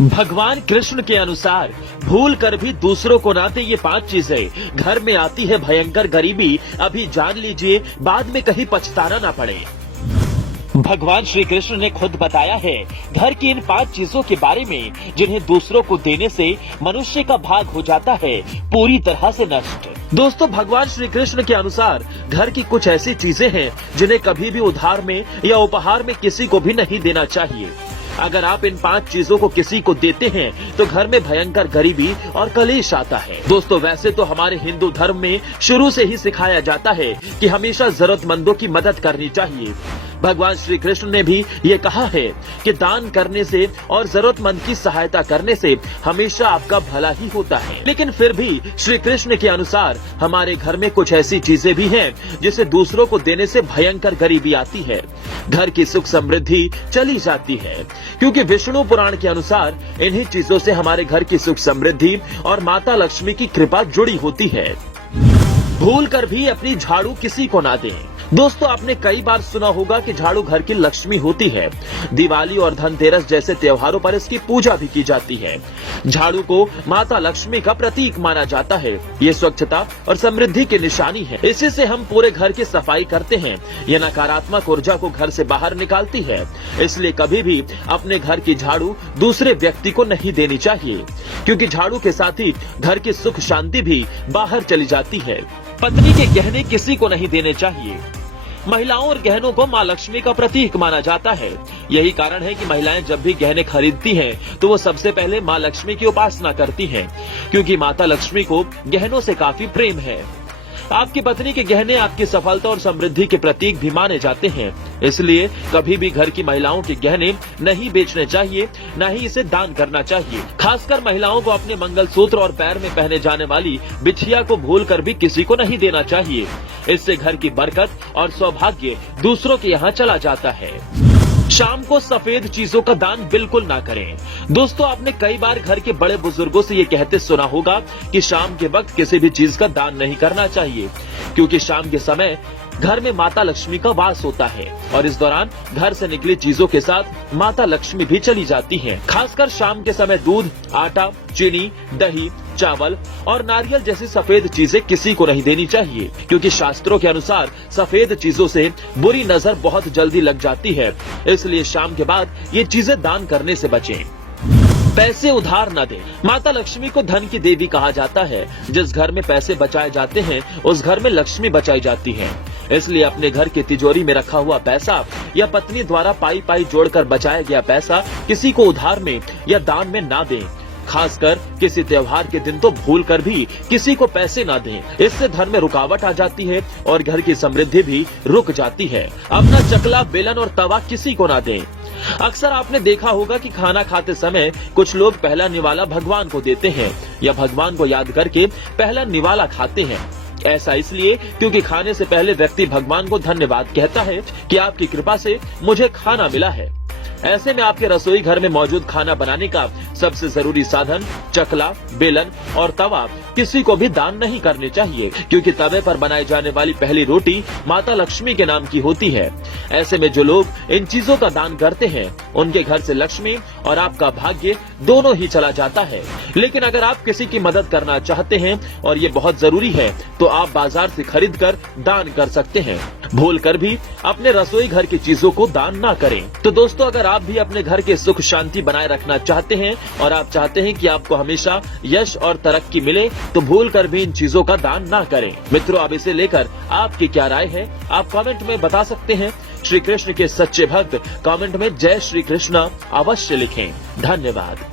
भगवान कृष्ण के अनुसार भूल कर भी दूसरों को ना दे ये 5 चीजें। घर में आती है भयंकर गरीबी, अभी जान लीजिए, बाद में कहीं पछताना ना पड़े। भगवान श्री कृष्ण ने खुद बताया है घर की इन 5 चीजों के बारे में जिन्हें दूसरों को देने से मनुष्य का भाग हो जाता है पूरी तरह से नष्ट। दोस्तों, भगवान श्री कृष्ण के अनुसार घर की कुछ ऐसी चीजें हैं जिन्हें कभी भी उधार में या उपहार में किसी को भी नहीं देना चाहिए। अगर आप इन 5 चीजों को किसी को देते हैं तो घर में भयंकर गरीबी और कलेश आता है। दोस्तों, वैसे तो हमारे हिंदू धर्म में शुरू से ही सिखाया जाता है कि हमेशा जरूरतमंदों की मदद करनी चाहिए। भगवान श्री कृष्ण ने भी ये कहा है कि दान करने से और जरूरतमंद की सहायता करने से हमेशा आपका भला ही होता है। लेकिन फिर भी श्री कृष्ण के अनुसार हमारे घर में कुछ ऐसी चीजें भी हैं जिसे दूसरों को देने से भयंकर गरीबी आती है, घर की सुख समृद्धि चली जाती है। क्योंकि विष्णु पुराण के अनुसार इन्हीं चीजों से हमारे घर की सुख समृद्धि और माता लक्ष्मी की कृपा जुड़ी होती है। भूल कर भी अपनी झाड़ू किसी को ना दें। दोस्तों, आपने कई बार सुना होगा कि झाड़ू घर की लक्ष्मी होती है। दिवाली और धनतेरस जैसे त्योहारों पर इसकी पूजा भी की जाती है। झाड़ू को माता लक्ष्मी का प्रतीक माना जाता है। ये स्वच्छता और समृद्धि की निशानी है। इसी से हम पूरे घर की सफाई करते हैं। ये नकारात्मक ऊर्जा को घर से बाहर निकालती है। इसलिए कभी भी अपने घर की झाड़ू दूसरे व्यक्ति को नहीं देनी चाहिए, क्योंकि झाड़ू के साथ ही घर की सुख शांति भी बाहर चली जाती है। पत्नी के गहने किसी को नहीं देने चाहिए। महिलाओं और गहनों को माँ लक्ष्मी का प्रतीक माना जाता है। यही कारण है कि महिलाएं जब भी गहने खरीदती हैं तो वो सबसे पहले माँ लक्ष्मी की उपासना करती हैं, क्योंकि माता लक्ष्मी को गहनों से काफी प्रेम है। आपकी पत्नी के गहने आपकी सफलता और समृद्धि के प्रतीक भी माने जाते हैं। इसलिए कभी भी घर की महिलाओं के गहने नहीं बेचने चाहिए, न ही इसे दान करना चाहिए। खासकर महिलाओं को अपने मंगलसूत्र और पैर में पहने जाने वाली बिछिया को भूलकर भी किसी को नहीं देना चाहिए। इससे घर की बरकत और सौभाग्य दूसरों के यहाँ चला जाता है। शाम को सफेद चीजों का दान बिल्कुल ना करें। दोस्तों, आपने कई बार घर के बड़े बुजुर्गों से ये कहते सुना होगा कि शाम के वक्त किसी भी चीज का दान नहीं करना चाहिए, क्योंकि शाम के समय घर में माता लक्ष्मी का वास होता है और इस दौरान घर से निकली चीजों के साथ माता लक्ष्मी भी चली जाती हैं। खासकर शाम के समय दूध, आटा, चीनी, दही, चावल और नारियल जैसी सफेद चीजें किसी को नहीं देनी चाहिए, क्योंकि शास्त्रों के अनुसार सफेद चीजों से बुरी नजर बहुत जल्दी लग जाती है। इसलिए शाम के बाद ये चीजें दान करने से बचें। पैसे उधार न दें। माता लक्ष्मी को धन की देवी कहा जाता है। जिस घर में पैसे बचाए जाते हैं उस घर में लक्ष्मी बचाई जाती है। इसलिए अपने घर की तिजोरी में रखा हुआ पैसा या पत्नी द्वारा पाई पाई जोड़कर बचाया गया पैसा किसी को उधार में या दान में ना दें। खासकर किसी त्योहार के दिन तो भूल कर भी किसी को पैसे ना दें। इससे धन में रुकावट आ जाती है और घर की समृद्धि भी रुक जाती है। अपना चकला, बेलन और तवा किसी को ना दें। अक्सर आपने देखा होगा कि खाना खाते समय कुछ लोग पहला निवाला भगवान को देते हैं या भगवान को याद करके पहला निवाला खाते हैं। ऐसा इसलिए क्योंकि खाने से पहले व्यक्ति भगवान को धन्यवाद कहता है कि आपकी कृपा से मुझे खाना मिला है। ऐसे में आपके रसोई घर में मौजूद खाना बनाने का सबसे जरूरी साधन चकला, बेलन और तवा किसी को भी दान नहीं करने चाहिए, क्योंकि तवे पर बनाई जाने वाली पहली रोटी माता लक्ष्मी के नाम की होती है। ऐसे में जो लोग इन चीजों का दान करते हैं उनके घर से लक्ष्मी और आपका भाग्य दोनों ही चला जाता है। लेकिन अगर आप किसी की मदद करना चाहते हैं और ये बहुत जरूरी है तो आप बाजार से खरीद कर दान कर सकते हैं। भूल कर भी अपने रसोई घर की चीजों को दान ना करें। तो दोस्तों, अगर आप भी अपने घर के सुख शांति बनाए रखना चाहते हैं और आप चाहते हैं कि आपको हमेशा यश और तरक्की मिले तो भूल कर भी इन चीजों का दान ना करें। मित्रों, अब इसे लेकर आपकी क्या राय है आप कमेंट में बता सकते हैं। श्री कृष्ण के सच्चे भक्त कमेंट में जय श्री कृष्ण अवश्य लिखें। धन्यवाद।